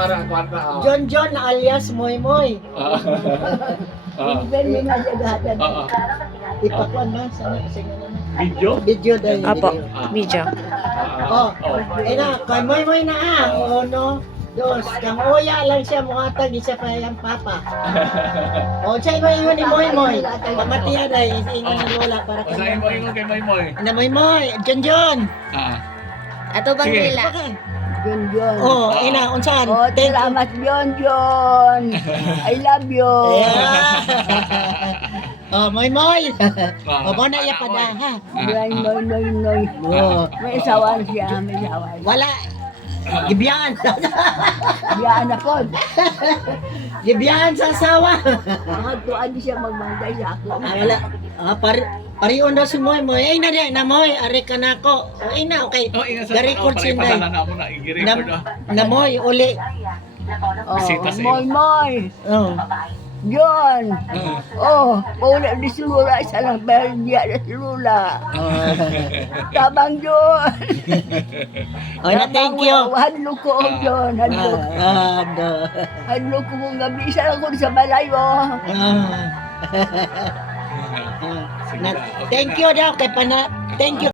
ara kwarta. John John alias Moy Moy. Even may nagagatan. Ipakuan ba sa Video? video dahil Apo, video. video. Oh, ina, kay Moy Moy na uno, dos, kang uya lang siya muhatag isa pa yung papa. O, siya mo ni Moy Moy. Pamatiya dahil ingon ni Lola para Usahin mo ingon kay Moy Moy. Na Moy Moy, John John. Ato bang Sige. nila? John John. Oh, ina, unsan? Oh, Thank you. salamat John John. I love you. Oh, Moy Moy. O, mo na iya pa da, ha? Noy. Oh, May asawa siya, may asawa. wala. Gibiyan. Biyaan ako. Gibiyan sa asawa. Mga tuan siya magbantay sa ako. Wala. Pariyon daw si Moy Moy. Ay, na Moy. Ari ka na ako. Ay, na, okay. Oh, ingat sa Ga-record para sinday. ipadala na mo na i-record na. Na Moy, uli. Oh, Bisita sa Moy iyo. Moy. Oh. John. Oh, paula di sulula isa lang berdia di sulula. Tabang John. Oh, na thank you. Hadlo ko John, hadlo. Hadlo ko kung gabi isa lang ko sa balayo. Sige Na, na, okay thank na. you daw kay pana. Thank you.